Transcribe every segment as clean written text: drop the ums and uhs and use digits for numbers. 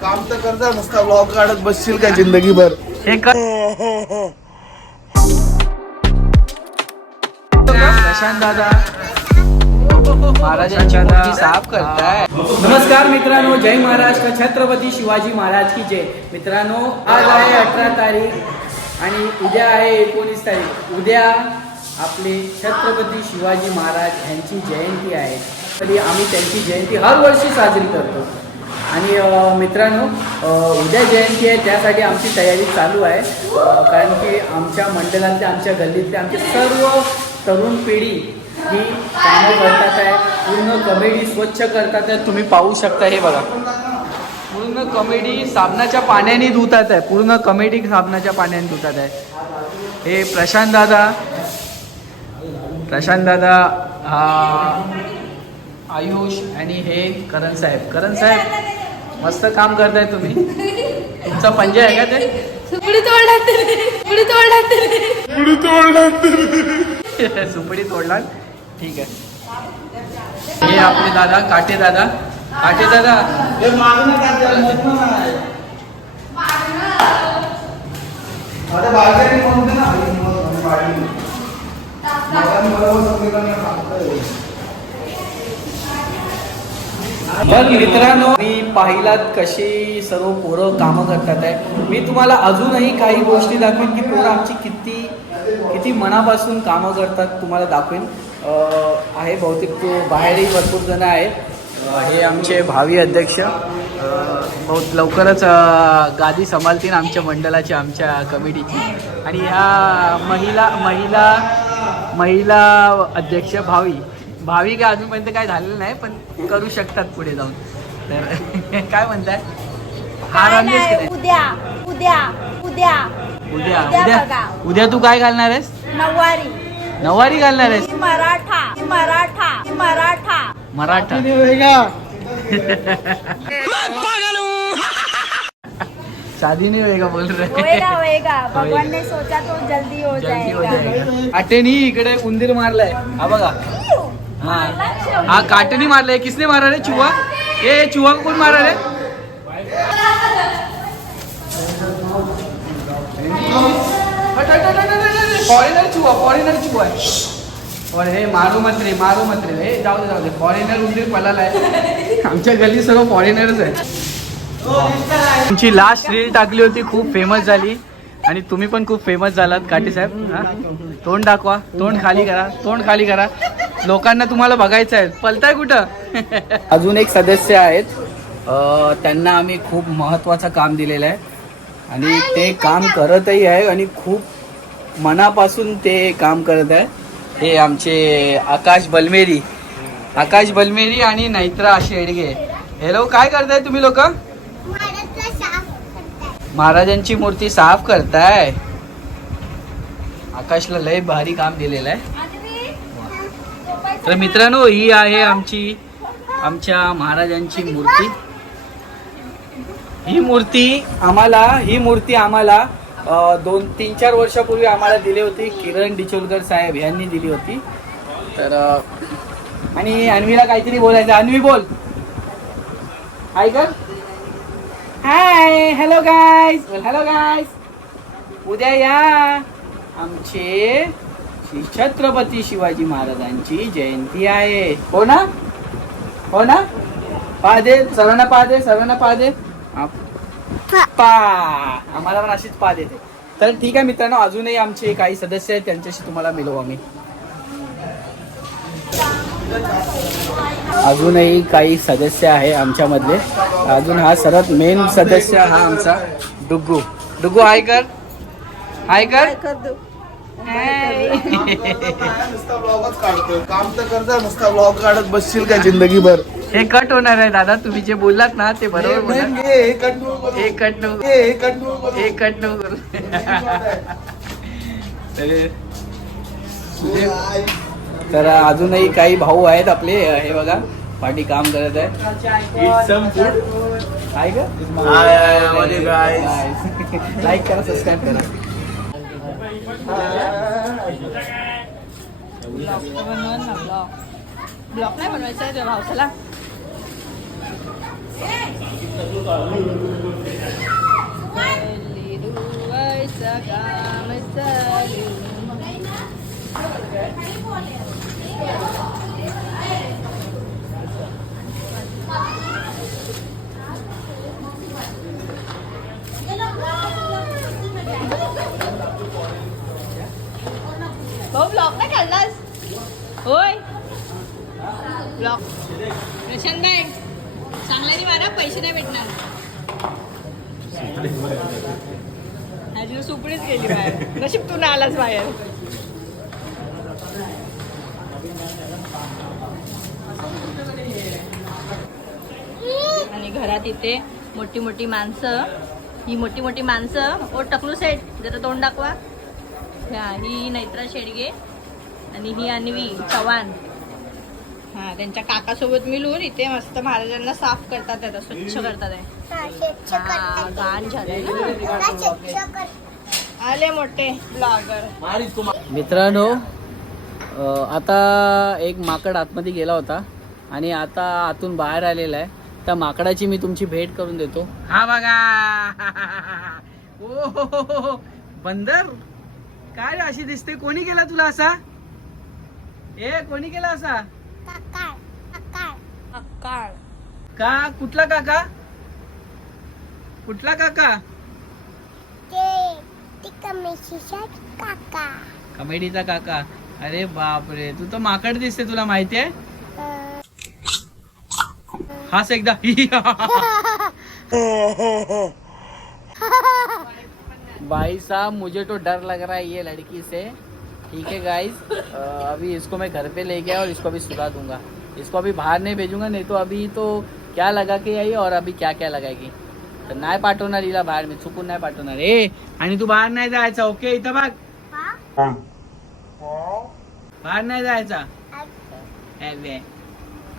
काम तर करता नुसता ब्लॉग काढत बसशील का जिंदगीभर. प्रशांत दादा महाराजांची मूर्ती साफ करताय. नमस्कार मित्रांनो, जय महाराष्ट्र. छत्रपती शिवाजी महाराज की जय. मित्रांनो, आज आहे 18 तारीख आणि उद्या आहे 19 तारीख. उद्या आपले छत्रपती शिवाजी महाराज यांची जयंती आहे. तरी आम्ही त्यांची जयंती हर वर्षी साजरी करतो. आणि मित्रांनो, उद्या जयंती आहे त्यासाठी आमची तयारी चालू आहे. कारण की आमच्या मंडळातल्या, आमच्या गल्लीतल्या आमचे सर्व तरुण पिढी ही कामं करतात आहे. पूर्ण कमेडी स्वच्छ करतात आहे. तुम्ही पाहू शकता, हे बघा, पूर्ण कमेडी साबणाच्या पाण्याने धुतात आहे. पूर्ण कमेडी साबणाच्या पाण्याने धुतात आहे. हे प्रशांत दादा हा आयुष आणि हे करण साहेब मस्त काम करताय तुम्ही. तुमचा पंजा आहे का ते? सुपडी तोडला. ठीक आहे. हे आपले दादा काटे दादा. मग मित्रांनो, मी पाहिलात कशी सर्व पोरं कामं करतात आहे. मी तुम्हाला अजूनही काही गोष्टी दाखवेन की पोरं आमची किती मनापासून कामं करतात. तुम्हाला दाखवेन. आहे बहुतेक तो बाहेरही भरपूर जण आहेत. हे आमचे भावी अध्यक्ष बहुत लवकरच गादी सांभाळतील आमच्या मंडळाची, आमच्या कमिटीची. आणि ह्या महिला अध्यक्ष भावी काय अजूनपर्यंत काय झालेलं नाही, पण करू शकतात पुढे जाऊन. तर काय म्हणताय? उद्या तू काय घालणार आहेस? नऊवारी घालणार आहेस? मराठा शादी नहीं होएगा बोल रहे. होएगा. भगवान ने सोचा तो जल्दी हो जाएगा. काटेनी इकडे उंदीर मारलाय. हा बघा, हा काटेनी मारलाय. किसने मारा रे? चुहा. ये चुहा कोण मारा रे? फॉरेनर चुहा. और हे मारू मत रे. हे जाऊ दे. फॉरेनर उंदीर पळालाय. आमच्या गल्ली सर्व फॉरेनरच आहे. तुमची लास्ट रील टाकली होती, खूप फेमस झाली. आणि तुम्ही पण खूप फेमस झालात काटे साहेब. तोंड दाखवा. तोंड खाली करा. लोकांना तुम्हाला बघायचं आहे. पलताय कुठं? अजून एक सदस्य आहेत. त्यांना आम्ही खूप महत्त्वाचं काम दिलेलं आहे आणि ते काम करतही आहे आणि खूप मनापासून ते काम करत आहे. हे आमचे आकाश बलमेरी आणि नैत्रा शेडगे. हॅलो, काय करताय तुम्ही लोक? महाराजांची मूर्ती साफ करताय. आकाशला लय भारी काम दिलेलं आहे. तर मित्रांनो, ही आहे आमच्या महाराजांची मूर्ती. ही मूर्ती आम्हाला 2-3-4 वर्षापूर्वी आम्हाला दिली होती. किरण डिचोलकर साहेब यांनी दिली होती. तर आणि अन्वीला काहीतरी बोलायचं. अन्वी बोल. हाय कर. हाय. Hello guys. उद्या या आमचे श्री छत्रपती शिवाजी महाराजांची जयंती आहे. हो ना? पहा दे सर्वांना. आम्हाला पण अशीच पहा देते. तर ठीक आहे मित्रांनो, अजूनही आमचे काही सदस्य आहेत, त्यांच्याशी तुम्हाला मिळवू आम्ही. अजूनही काही सदस्य आहे आमच्यामधले. अजून हा सर्वात मेन सदस्य हा आमचा डुग्गू. हाय कर. नुसता ब्लॉगच काढतोय. काम तर करता नुसता ब्लॉग काढत बसशील का जिंदगीभर. हे कट होणार आहे दादा. तुम्ही जे बोललात ना ते बरोबर. तर अजूनही काही भाऊ आहेत आपले. हे बघा, पाठी काम करत आहे. लाईक करा, सबस्क्राईब करा. ब्लॉग नाही बनवायचा आहे भावसाला. भाऊ ब्लॉक नाही काढलास होय ब्लॉक प्रशांत बाई चांगल्याने मारा पैसे नाही भेटणार अजून सुपडीच गेली बाहेर नशीब तू ना आलास बाहेर आणि घरात इथे मोठी मोठी माणसं ही मोठी मोठी माणसं ओ टकलू सेट जरा तोंड दाखवा ही नैत्रा शेडगे आणि ही अन्वी चव्हाण हा त्यांच्या काकासोबत मिळून इथे मस्त महाराजांना साफ करतात आता स्वच्छ करतात घाण झाले आले मोठे ब्लॉगर मित्रांनो आता एक माकड आतमध्ये गेला होता आणि आता आतून बाहेर आलेला आहे. त्या माकडाची मी तुमची भेट करून देतो. हा बघा ओ बंदर काय अशी दिसते. कोणी केला तुला असा कोणी केला असा का कुठला काका कमेडीचा काका. अरे बापरे तू तर माकड दिसते तुला माहिती आहे. हास एकदा भाई साहब मुझे तो डर लग रहा है ये लड़की से. ठीक है गाइस अभी इसको मैं घर पे ले गया और इसको अभी सुला दूंगा. इसको अभी बाहर नहीं भेजूंगा नहीं तो अभी तो क्या लगा के आई और अभी क्या क्या लगाएगी. तर नाही पाठवणार हिला बाहेर मी चुकून नाही पाठवणार. आणि तू बाहेर नाही जायचा ओके. इथं बघ बाहेर नाही जायचा.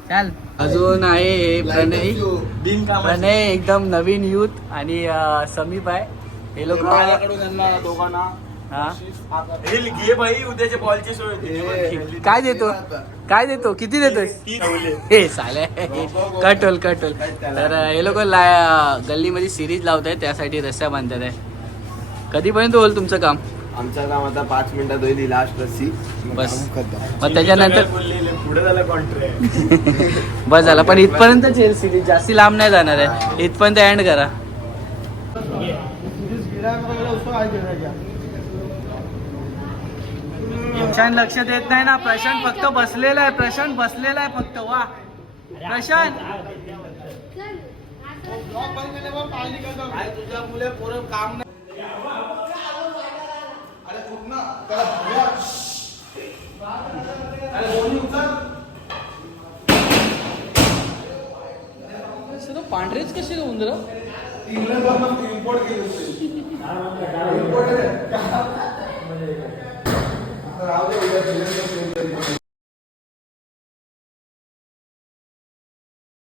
चल अजून आहे प्रणय एकदम नवीन युथ आणि समीप आहे. हे लोक दोघांना उद्याच्या बॉलची सोय काय देतो किती देतोस. हे साले कटोल तर हे लोक गल्लीमध्ये सिरीज लावत आहे त्यासाठी रस्त्या बांधतात आहे. कधीपर्यंत होईल तुमचं काम. आमचं काम आता 5 मिनिटात होईल. लास्ट रस्सी बस मग त्याच्यानंतर पुढे झाला कॉन्ट्रॅक्ट बस झाला. पण इथपर्यंतच येईल सिरीज जास्ती लांब नाही जाणार आहे. इथपर्यंत एंड करा. प्रशांत लक्ष देत नाही ना. प्रशांत फक्त बसलेला आहे फक्त. वा प्रशांत तुझ्या मुले पोरं काम नाही. अरे चुक ना अरे दोन्ही उचल. पांढरेच कसे उंदर इम्पोर्ट केली.